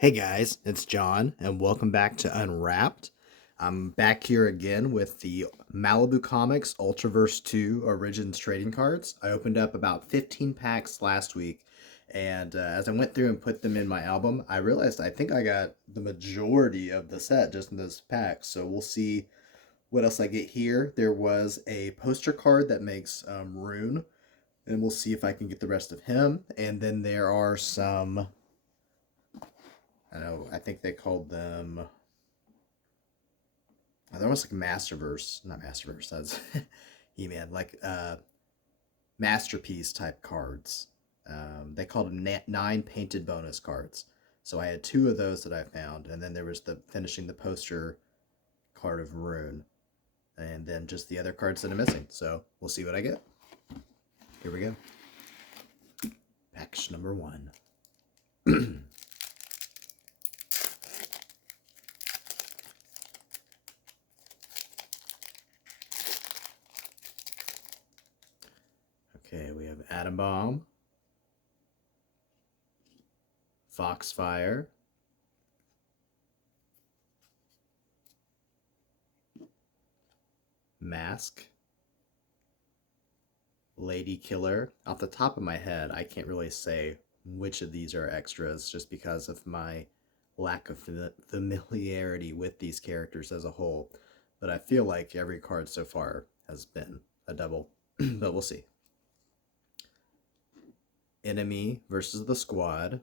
Hey guys, it's John, and welcome back to Unwrapped. I'm back here again with the Malibu Comics Ultraverse 2 Origins trading cards. I opened up about 15 packs last week, and as I went through and put them in my album, I realized I think I got the majority of the set just in those packs. So we'll see what else I get here. There was a poster card that makes Rune, and we'll see if I can get the rest of him. And then there are some. I think they called them. They're almost like Masterverse, not Masterverse. That's He-Man, like masterpiece type cards. They called them nine painted bonus cards. So I had two of those that I found, and then there was the finishing the poster card of Rune, and then just the other cards that I'm missing. So we'll see what I get. Here we go. Package number one. Okay, we have Atom Bomb, Foxfire, Mask, Lady Killer. Off the top of my head, I can't really say which of these are extras just because of my lack of familiarity with these characters as a whole. But I feel like every card so far has been a double, but we'll see. Enemy versus the Squad,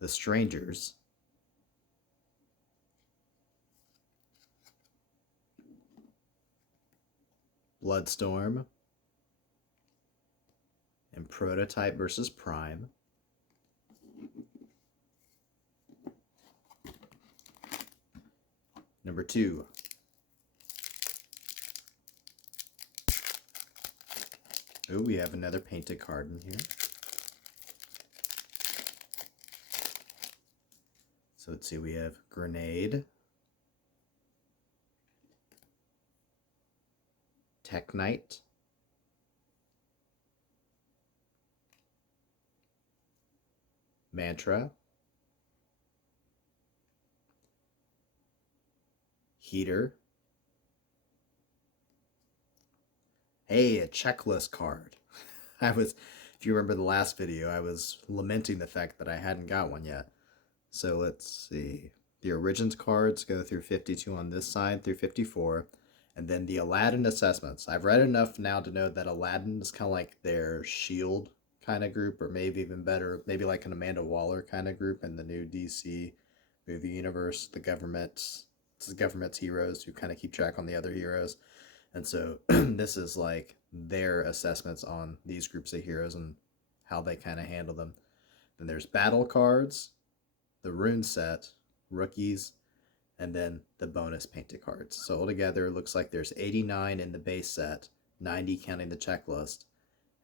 the Strangers, Bloodstorm, and Prototype versus Prime. Number two. Oh, we have another painted card in here. So let's see, we have Grenade, Tech Knight, Mantra, Heater. Hey, a checklist card. If you remember the last video, I was lamenting the fact that I hadn't got one yet. So let's see. The Origins cards go through 52 on this side through 54. And then the Aladdin assessments. I've read enough now to know that Aladdin is kind of like their shield kind of group, or maybe even better, maybe like an Amanda Waller kind of group in the new DC movie universe. It's the government's heroes who kind of keep track on the other heroes. And so this is like their assessments on these groups of heroes and how they kind of handle them. Then there's battle cards, the rune set, rookies, and then the bonus painted cards. So altogether, it looks like there's 89 in the base set, 90 counting the checklist.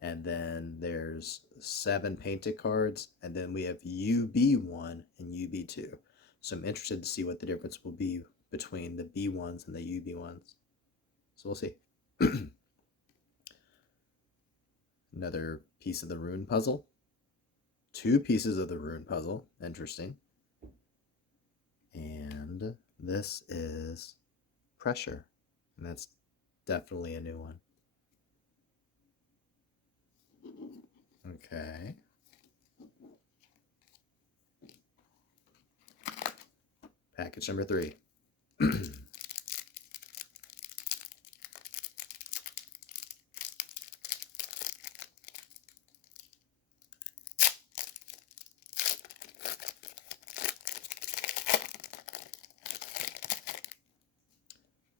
And then there's 7 painted cards, and then we have UB1 and UB2. So I'm interested to see what the difference will be between the B1s and the UB1s. So we'll see. Another piece of the rune puzzle. 2 pieces of the rune puzzle. Interesting. And this is Pressure. And that's definitely a new one. Okay. Package number 3.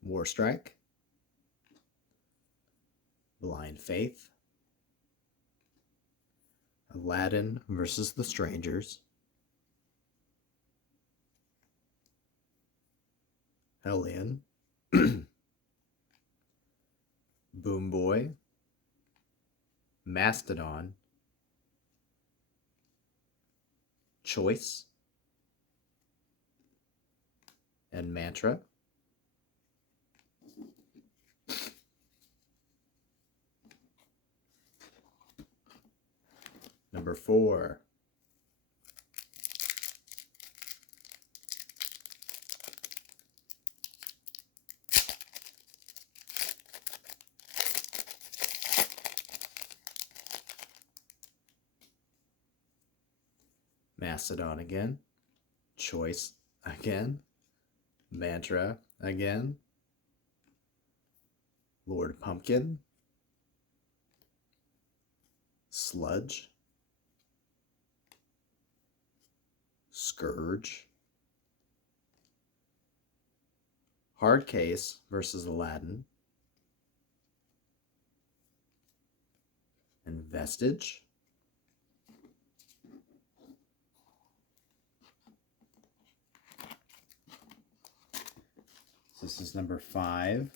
War Strike, Blind Faith, Aladdin versus the Strangers, Hellion, Boom Boy, Mastodon, Choice, and Mantra. Number 4. Mastodon again. Choice again. Mantra again. Lord Pumpkin. Sludge. Scourge. Hard Case versus Aladdin. And Vestige. So this is number 5.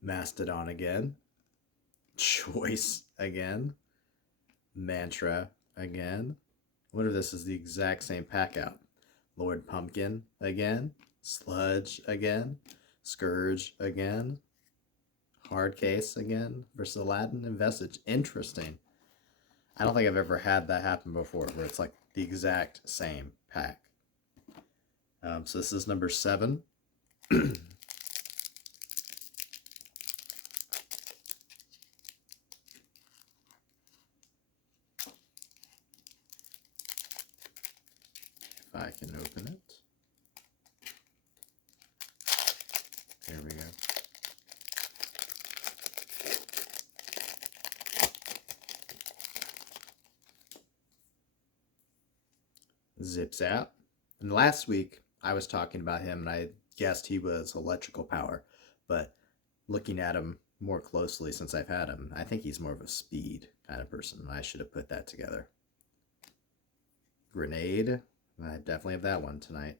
Mastodon again. Choice again. Mantra again. What if this is the exact same pack out? Lord Pumpkin again. Sludge again. Scourge again. Hard Case again versus Aladdin and Vestige. Interesting. I don't think I've ever had that happen before where it's like the exact same pack. So this is number 7. If I can open it. There we go. Zips out. And last week I was talking about him and I guessed he was electrical power, but looking at him more closely since I've had him, I think he's more of a speed kind of person. I should have put that together. Grenade. I definitely have that one tonight.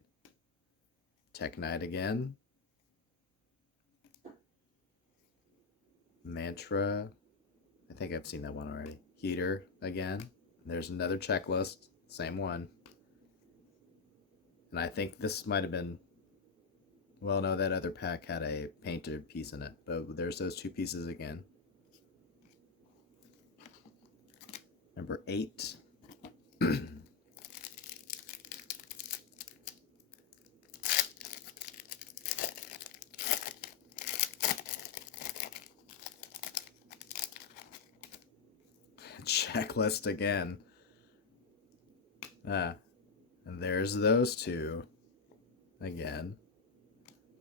Tech Knight again. Mantra. I think I've seen that one already. Heater again. There's another checklist. Same one. And I think this might have been... Well, no, that other pack had a painted piece in it. But there's those 2 pieces again. Number 8. Checklist again. And there's those 2 again.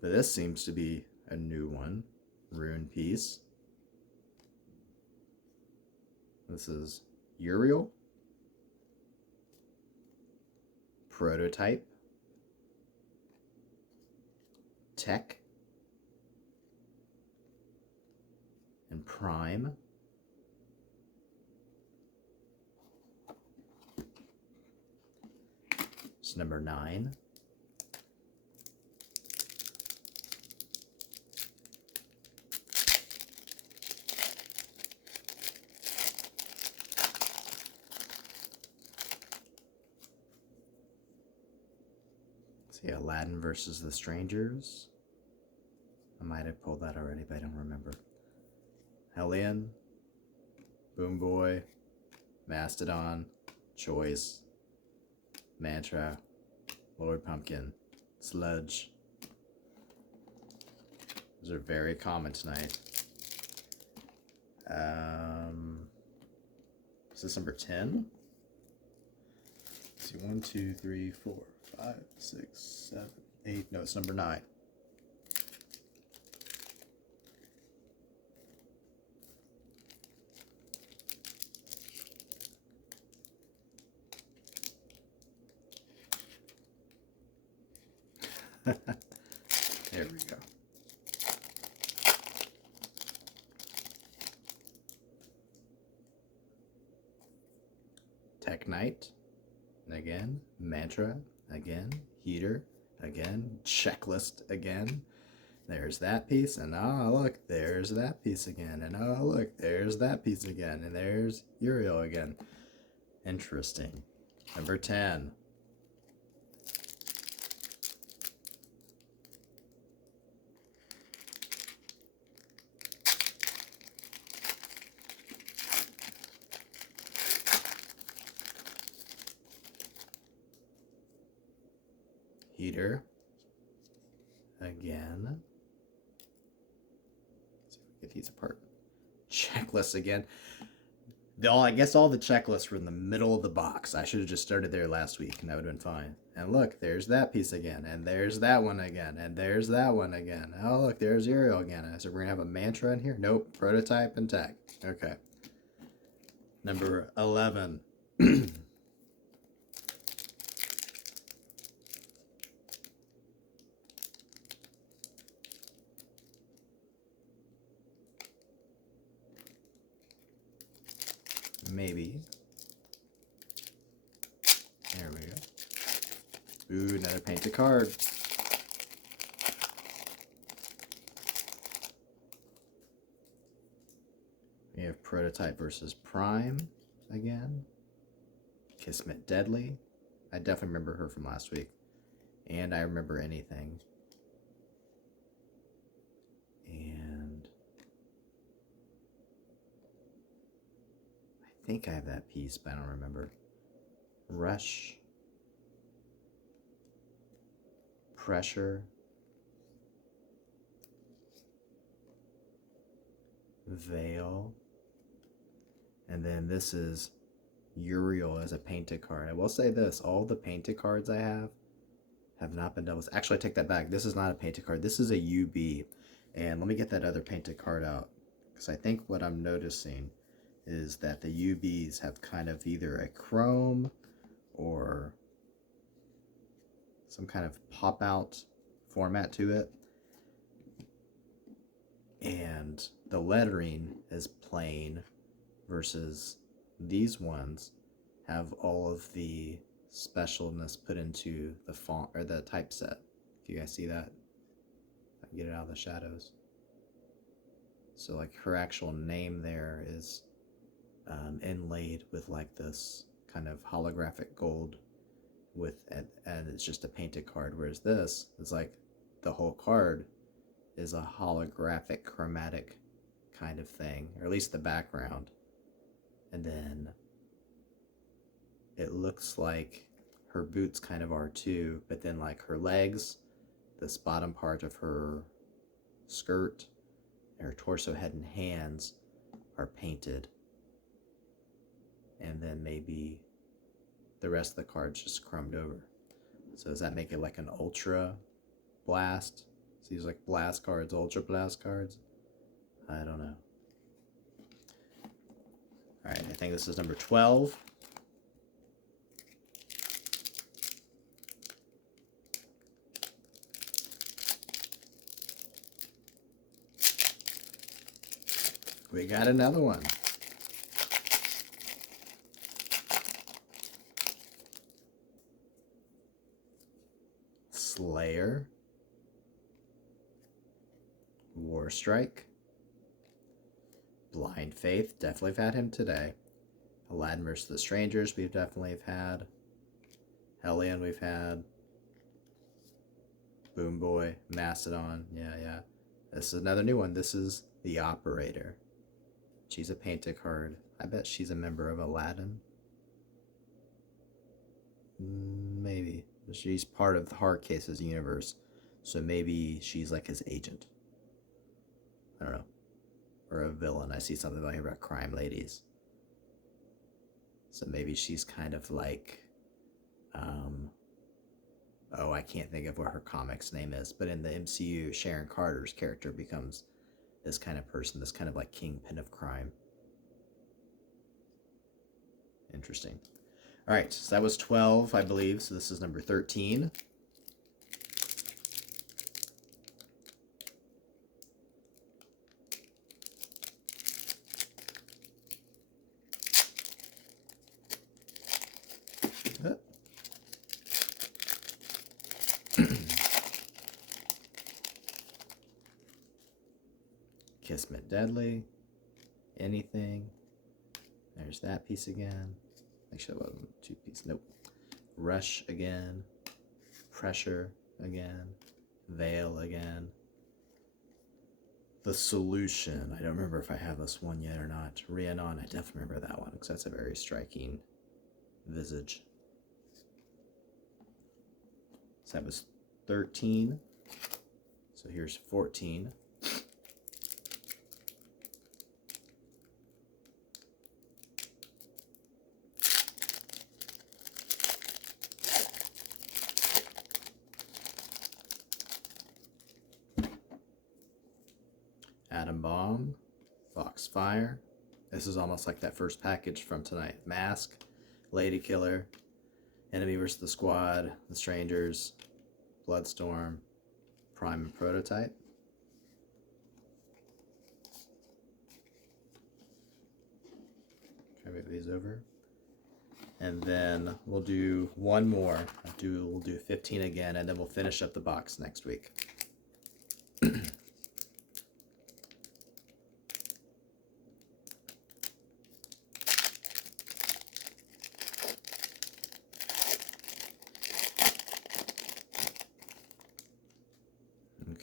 But this seems to be a new one. Rune piece. This is Uriel. Prototype. Tech. And Prime. It's number 9. See, Aladdin versus the Strangers. I might have pulled that already, but I don't remember. Hellion. Boom Boy. Mastodon. Choice. Mantra. Lord Pumpkin. Sludge. Those are very common tonight. Is this number 10? Let's see, 1, 2, 3, 4, 5, 6, 7, 8. No, it's number 9. There we go. Tech Knight. Again. Mantra. Again. Heater. Again. Checklist again. There's that piece. And oh, look, there's that piece again. And oh, look, there's that piece again. And there's Uriel again. Interesting. Number 10. Heater. Again. Let's see if we get these apart. Checklist again. I guess all the checklists were in the middle of the box. I should have just started there last week and that would have been fine. And look, there's that piece again. And there's that one again. And there's that one again. Oh, look, there's Uriel again. So we're going to have a mantra in here? Nope. Prototype and tag. Okay. Number 11. Maybe. There we go. Ooh, another painted card. We have Prototype versus Prime again. Kismet Deadly. I definitely remember her from last week. And I remember Anything. And I think I have that piece, but I don't remember. Rush. Pressure. Veil. And then this is Uriel as a painted card. I will say this, all the painted cards I have not been doubles. Actually, I take that back. This is not a painted card. This is a UB. And let me get that other painted card out. Because I think what I'm noticing is that the UBs have kind of either a chrome or some kind of pop-out format to it. And the lettering is plain versus these ones have all of the specialness put into the font or the typeset. If you guys see that, I can get it out of the shadows. So like her actual name there is inlaid with like this kind of holographic gold with and it's just a painted card, whereas this is like the whole card is a holographic chromatic kind of thing, or at least the background. And then it looks like her boots kind of are too, but then like her legs, this bottom part of her skirt, her torso, head, and hands are painted. And then maybe the rest of the cards just crumbed over. So does that make it like an Ultra Blast? So these like blast cards, Ultra Blast cards? I don't know. Alright, I think this is number 12. We got another one. Slayer. Warstrike. Blind Faith, definitely have had him today. Aladdin vs. the Strangers, we've definitely had. Hellion, we've had. Boom Boy, Mastodon, yeah. This is another new one. This is the Operator. She's a painted card. I bet she's a member of Aladdin. Maybe. She's part of the Hardcase's universe, so maybe she's like his agent. I don't know. Or a villain. I see something about crime ladies. So maybe she's kind of like, oh, I can't think of what her comic's name is, but in the MCU, Sharon Carter's character becomes this kind of person, this kind of like kingpin of crime. Interesting. All right, so that was 12, I believe. So this is number 13. Kismet Deadly. Anything. There's that piece again. Actually, that wasn't two pieces. Nope. Rush again. Pressure again. Veil again. The Solution. I don't remember if I have this one yet or not. Rhiannon. I definitely remember that one because that's a very striking visage. So that was 13. So here's 14. Atom Bomb, Foxfire. This is almost like that first package from tonight. Mask, Lady Killer, Enemy vs. the Squad, The Strangers, Bloodstorm, Prime and Prototype. Can I move these over? And then we'll do one more. We'll do 15 again, and then we'll finish up the box next week.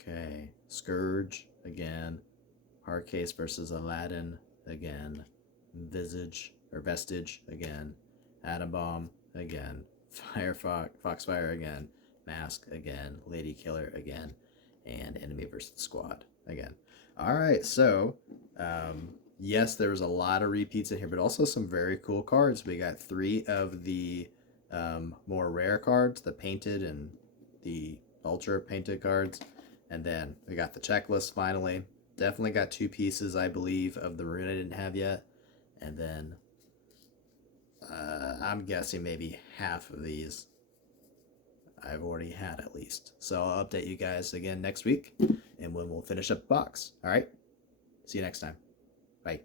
Okay, Scourge again, Hardcase versus Aladdin again, Vestige again, Atom Bomb again, Foxfire again, Mask again, Lady Killer again, and Enemy vs. the Squad again. All right, so yes, there was a lot of repeats in here, but also some very cool cards. We got 3 of the more rare cards, the painted and the ultra painted cards. And then we got the checklist finally. Definitely got 2 pieces, I believe, of the rune I didn't have yet. And then I'm guessing maybe half of these I've already had at least. So I'll update you guys again next week and when we'll finish up the box. All right? See you next time. Bye.